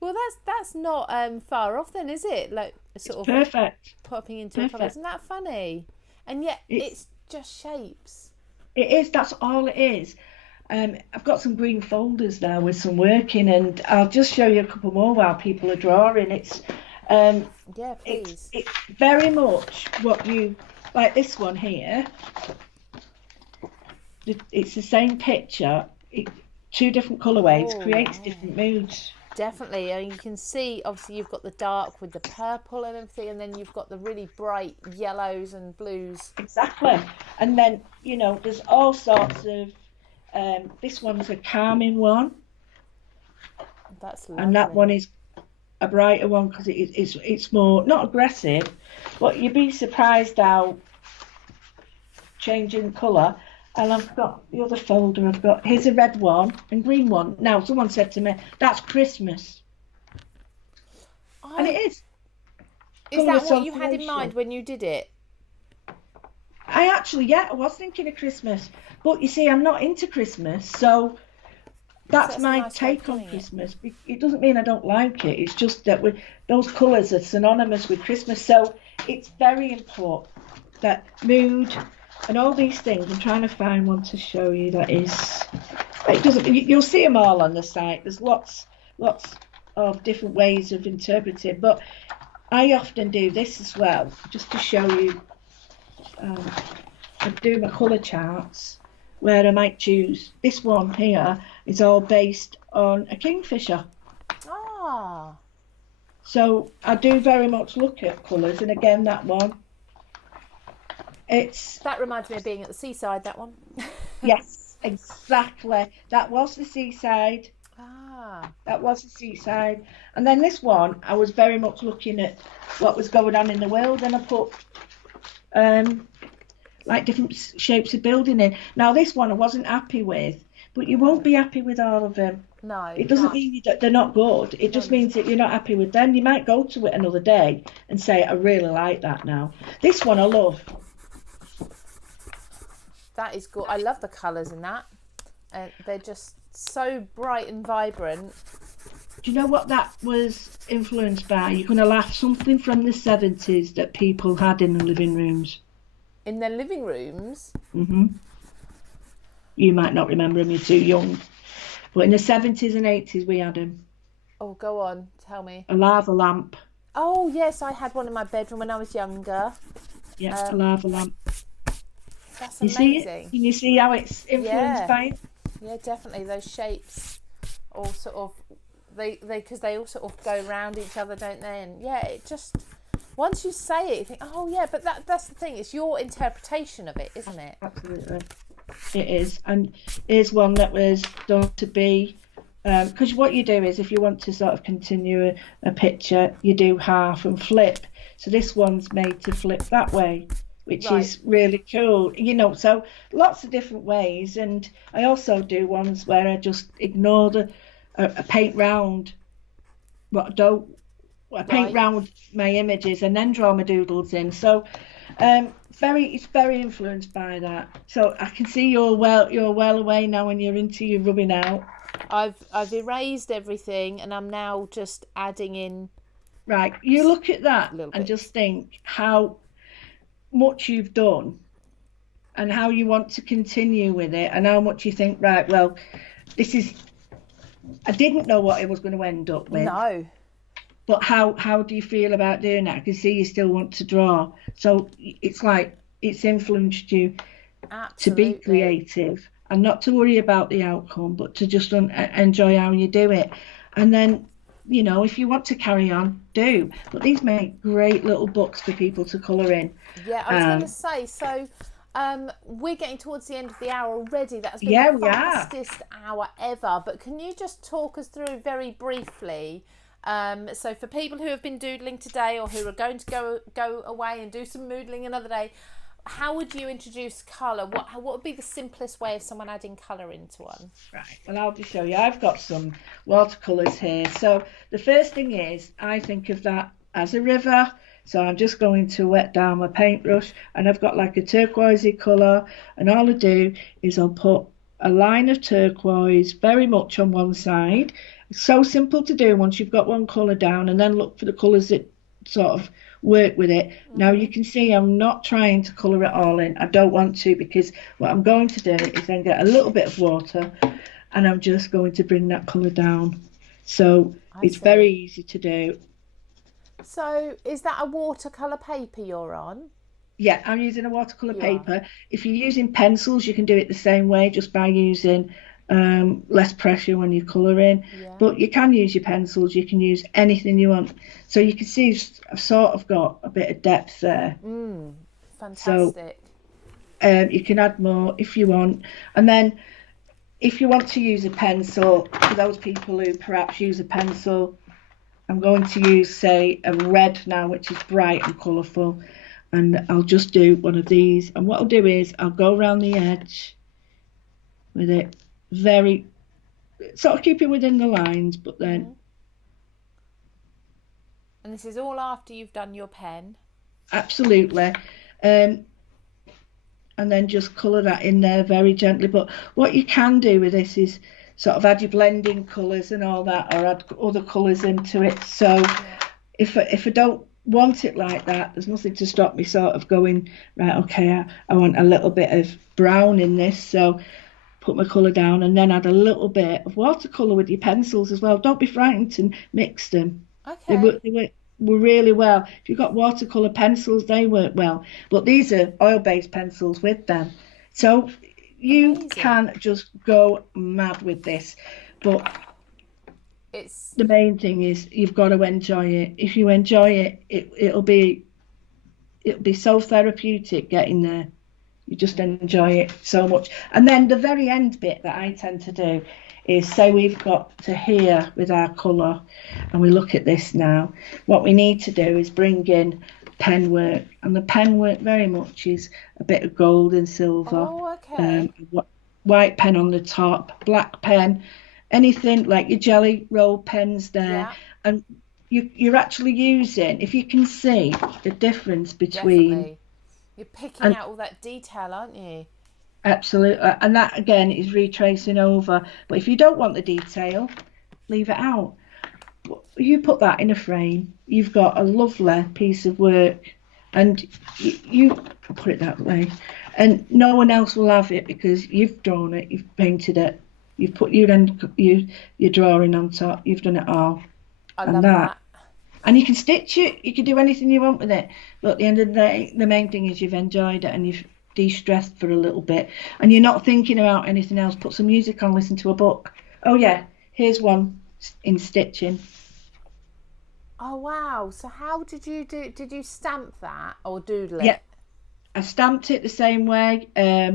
Well, that's not far off then, is it? Like sort of Perfect. popping into a cupboard. Perfect. Isn't that funny? And yet it's just shapes. It is. That's all it is. I've got some green folders now with some work in, and I'll just show you a couple more while people are drawing. Yeah, please. It's very much what you like. This one here. It's the same picture. Two different colourways creates different moods. Definitely. And you can see, obviously, you've got the dark with the purple and everything, and then you've got the really bright yellows and blues. Exactly. And then, there's all sorts of, this one's a calming one. That's lovely. And that one is a brighter one because it's more, not aggressive, but you'd be surprised how changing colour. And I've got the other folder. Here's a red one and green one. Now, someone said to me, that's Christmas. And it is. Is that what you had in mind when you did it? I was thinking of Christmas. But you see, I'm not into Christmas. So that's my nice take on Christmas. It doesn't mean I don't like it. It's just that those colours are synonymous with Christmas. So it's very important that mood and all these things. I'm trying to find one to show you that is. It doesn't. You'll see them all on the site. There's lots of different ways of interpreting, but I often do this as well, just to show you. I do my colour charts where I might choose. This one here is all based on a kingfisher. Ah. So I do very much look at colours, and again that one. That reminds me of being at the seaside, that one. Yes, exactly. That was the seaside. Ah. That was the seaside. And then this one, I was very much looking at what was going on in the world, and I put like different shapes of building in. Now this one I wasn't happy with, but you won't be happy with all of them. No. It doesn't mean that they're not good. It just means that you're not happy with them. You might go to it another day and say, I really like that now. This one I love. That is good. I love the colours in that. They're just so bright and vibrant. Do you know what that was influenced by? You're going to laugh. Something from the 70s that people had in the living rooms. In their living rooms? Mm-hmm. You might not remember them, you're too young. But in the 70s and 80s we had them. Oh, go on. Tell me. A lava lamp. Oh, yes. I had one in my bedroom when I was younger. Yeah, a lava lamp. That's you amazing. See it? Can you see how it's influenced by it? Yeah, definitely. Those shapes all sort of because they all sort of go round each other, don't they? And yeah, it just once you say it, you think, oh yeah, but that's the thing. It's your interpretation of it, isn't it? Absolutely, it is. And here's one that was done to be, because what you do is if you want to sort of continue a picture, you do half and flip. So this one's made to flip that way, which Right. is really cool. So lots of different ways. And I also do ones where I just ignore a paint round what I don't I paint Right. round my images and then draw my doodles in. So it's very influenced by that. So I can see you're well away now and you're into your rubbing out. I've erased everything and I'm now just adding in Right, you look at that little and just bits. think how much you've done and how you want to continue with it and how much you think, right, well, this is I didn't know what I was going to end up with. No, But how do you feel about doing that? I can see you still want to draw. So it's like it's influenced you to be absolutely. creative and not to worry about the outcome, but to just enjoy how you do it. And then, if you want to carry on, do. But these make great little books for people to colour in. Yeah, I was going to Um, say, so we're getting towards the end of the hour already. That's been the yeah, we are. fastest hour ever. But can you just talk us through very briefly? So for people who have been doodling today or who are going to go away and do some moodling another day, how would you introduce colour? What would be the simplest way of someone adding colour into one? Right, well, I'll just show you. I've got some watercolours here. So the first thing is I think of that as a river. So I'm just going to wet down my paintbrush and I've got like a turquoisey colour and all I do is I'll put a line of turquoise very much on one side. It's so simple to do once you've got one colour down and then look for the colours that sort of work with it. Now you can see I'm not trying to colour it all in. I don't want to because what I'm going to do is then get a little bit of water and I'm just going to bring that colour down. So I it's very see. easy to do. So is that a watercolour paper you're on? Yeah, I'm using a watercolour You are. paper. If you're using pencils, you can do it the same way just by using less pressure when you're colouring. Yeah. But you can use your pencils, you can use anything you want. So you can see I've sort of got a bit of depth there. So Fantastic. you can add more if you want. And then if you want to use a pencil, for those people who perhaps use a pencil, I'm going to use, say, a red now, which is bright and colourful. And I'll just do one of these. And what I'll do is I'll go around the edge with it very, sort of keeping within the lines, but then And this is all after you've done your pen. absolutely. Um, and then just colour that in there very gently. But what you can do with this is sort of add your blending colours and all that, or add other colours into it. So Yeah. if I don't want it like that, there's nothing to stop me sort of going, right, okay, I want a little bit of brown in this, so put my colour down and then add a little bit of watercolour with your pencils as well. Don't be frightened to mix them. Okay. They were really well. If you've got watercolour pencils, they work well. But these are oil-based pencils with them. So you Amazing. can just go mad with this. But It's the main thing is you've got to enjoy it. If you enjoy it, it'll be so therapeutic getting there. You just enjoy it so much. And then the very end bit that I tend to do is say we've got to here with our colour and we look at this now. What we need to do is bring in pen work. And the pen work very much is a bit of gold and silver, oh, okay. um, white pen on the top, black pen, anything like your jelly roll pens there. Yeah, And you're actually using, if you can see the difference between definitely. You're picking and out all that detail, aren't you? absolutely, and that again is retracing over. But if you don't want the detail, leave it out. You put that in a frame, you've got a lovely piece of work, and you put it that way, and no one else will have it because you've drawn it, you've painted it, you've put your drawing on top, you've done it all, I and love that. that. And you can stitch it, you can do anything you want with it. But at the end of the day, the main thing is you've enjoyed it and de-stress for a little bit, and you're not thinking about anything else. Put some music on, listen to a book. Oh yeah, here's one in stitching. Oh wow! So how did you do? Did you stamp that or doodle Yeah, it? I stamped it the same way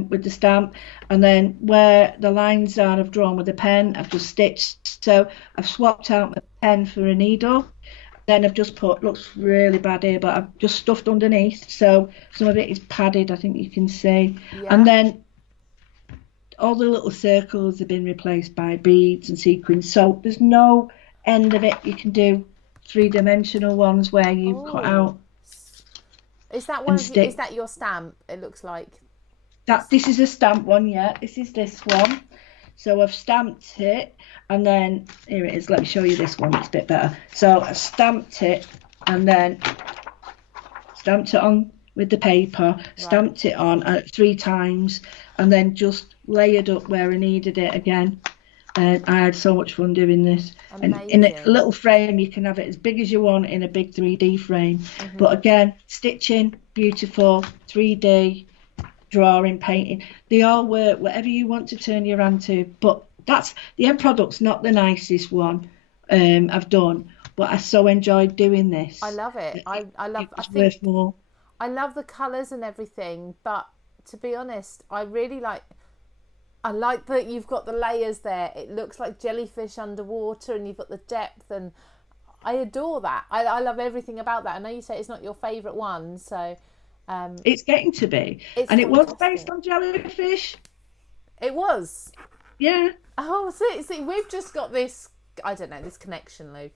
with the stamp, and then where the lines are, I've drawn with a pen. I've just stitched. So I've swapped out my pen for a needle. Then I've just put, looks really bad here, but I've just stuffed underneath. So some of it is padded, I think you can see. And Yeah. then all the little circles have been replaced by beads and sequins. So there's no end of it. You can do three-dimensional ones where you cut Oh, out is that one and of you? Is stick. that your stamp? It looks like That this. this is a stamp one, yeah. This is this one. So I've stamped it, and then here it is. Let me show you this one. It's a bit better. So I stamped it, and then stamped it on with the paper, Right. stamped it on 3 times, and then just layered up where I needed it again. And I had so much fun doing this. And in a Amazing. little frame, you can have it as big as you want in a big 3D frame. Hmm. But again, stitching, beautiful, 3D, drawing, painting, they all work, whatever you want to turn your hand to. But that's the end product's not the nicest one I've done, but I so enjoyed doing I this. love it. It, I love. it I was think worth more. I love the colours and everything. But to be honest, I really like. I like that you've got the layers there. It looks like jellyfish underwater, and you've got the depth, and I adore that. I love everything about that. I know you say it's not your favourite one, so It's getting to be, it's and it was based fantastic. on jellyfish. It was. Yeah. Oh, see, we've just got this. I don't know this connection, Lou.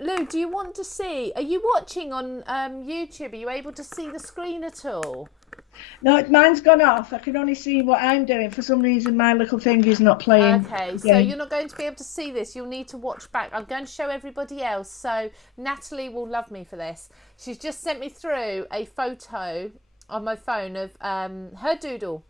Lou, do you want to see? Are you watching on YouTube? Are you able to see the screen at all? No, mine's gone off. I can only see what I'm doing. For some reason, my little finger's not playing Okay, the so you're game. not going to be able to see this. You'll need to watch back. I'm going to show everybody else. So Natalie will love me for this. She's just sent me through a photo on my phone of her doodle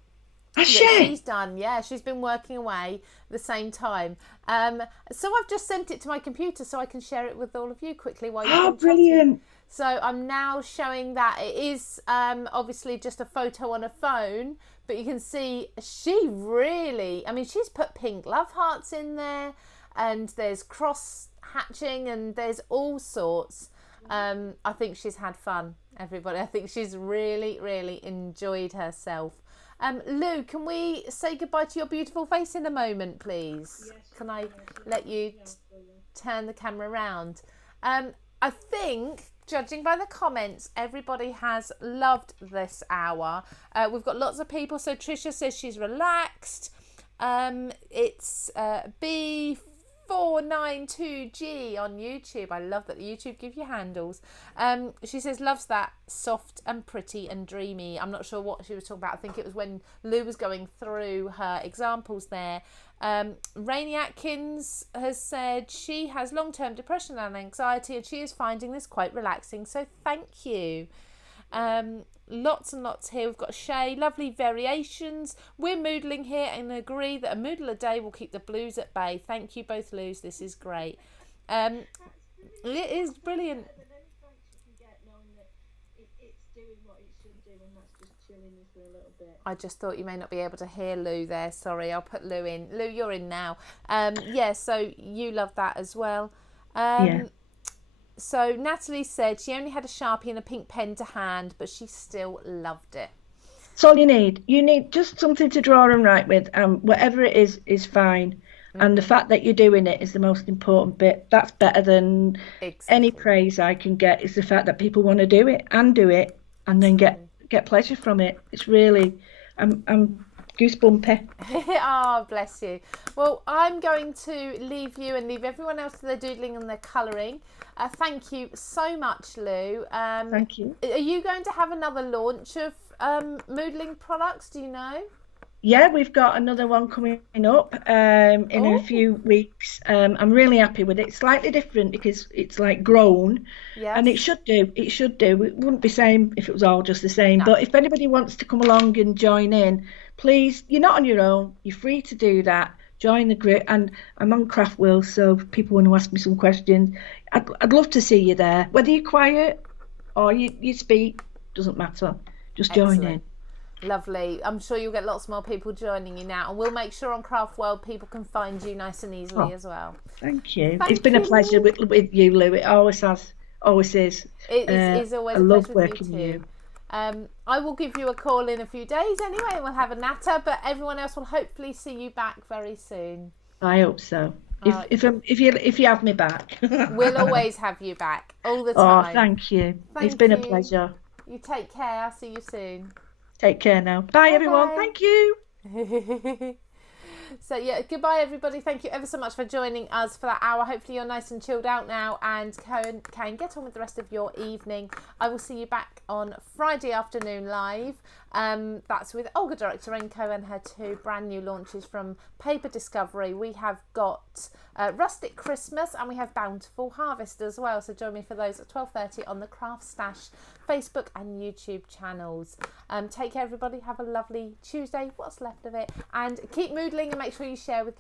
that Ashay! she's done. Yeah, she's been working away at the same time. So I've just sent it to my computer so I can share it with all of you quickly while you've Oh, been chatting. brilliant! So I'm now showing that it is obviously just a photo on a phone, but you can see she really, I mean, she's put pink love hearts in there, and there's cross hatching, and there's all sorts. I think she's had fun, everybody. I think she's really, really enjoyed herself. Lou, can we say goodbye to your beautiful face in a moment, please? Can I let you turn the camera around? I think, judging by the comments, everybody has loved this hour. We've got lots of people. So Trisha says she's relaxed. It's B492G on YouTube. I love that YouTube give you handles. She says loves that soft and pretty and dreamy. I'm not sure what she was talking about. I think it was when Lou was going through her examples there. Rainey Atkins has said she has long-term depression and anxiety, and she is finding this quite relaxing. So thank you. Lots and lots here. We've got Shay, lovely variations. We're moodling here and agree that a moodle a day will keep the blues at bay. Thank you both, Lous. This is great. It is brilliant. But then thanks you can get knowing that it's doing what it should do, and that's just chilling you for a little bit. I just thought you may not be able to hear Lou there. Sorry, I'll put Lou in. Lou, you're in now. Yeah, so you love that as well. Yeah. So Natalie said she only had a Sharpie and a pink pen to hand, but she still loved it. That's all you need. You need just something to draw and write with, and whatever it is fine. And the fact that you're doing it is the most important bit. That's better than any Exactly. praise I can get. Is the fact that people want to do it, and then Absolutely. get pleasure from it. It's really, I'm goosebumpy. Oh, bless you. Well, I'm going to leave you and leave everyone else to their doodling and their colouring. Thank you so much, Lou. Thank you. Are you going to have another launch of moodling products? Do you know? Yeah, we've got another one coming up in a Oh, few weeks. I'm really happy with it. It's slightly different because it's like grown, and it yes. should do. It should do. It wouldn't be same if it was all just the same. No. But if anybody wants to come along and join in, please, you're not on your own. You're free to do that. Join the group, and I'm on Craft Will, so if people want to ask me some questions, I'd love to see you there. Whether you're quiet or you speak, doesn't matter. Just join in. Excellent. Lovely. I'm sure you'll get lots more people joining you now, and we'll make sure on Craft World people can find you nice and easily as well. Thank you. It's Thank been a you, pleasure Lou. with you, Lou. It always has, always is. It is always I a love pleasure with you working with too. you. I will give you a call in a few days anyway, and we'll have a natter, but everyone else will hopefully see you back very soon. I hope so. Right. If you have me back. We'll always have you back, all the Oh, time. thank you. It's Thank been a you. pleasure. You take care. I'll see you soon. Take care now. Bye, everyone. Bye Thank you. bye. So yeah, goodbye everybody. Thank you ever so much for joining us for that hour. Hopefully you're nice and chilled out now and can get on with the rest of your evening. I will see you back on Friday afternoon live. That's with Olga Directorenko and her 2 brand new launches from Paper Discovery. We have got Rustic Christmas and we have Bountiful Harvest as well. So join me for those at 12:30 on the Craft Stash Facebook and YouTube channels. Take care everybody. Have a lovely Tuesday, what's left of it, and keep moodling and make sure you share with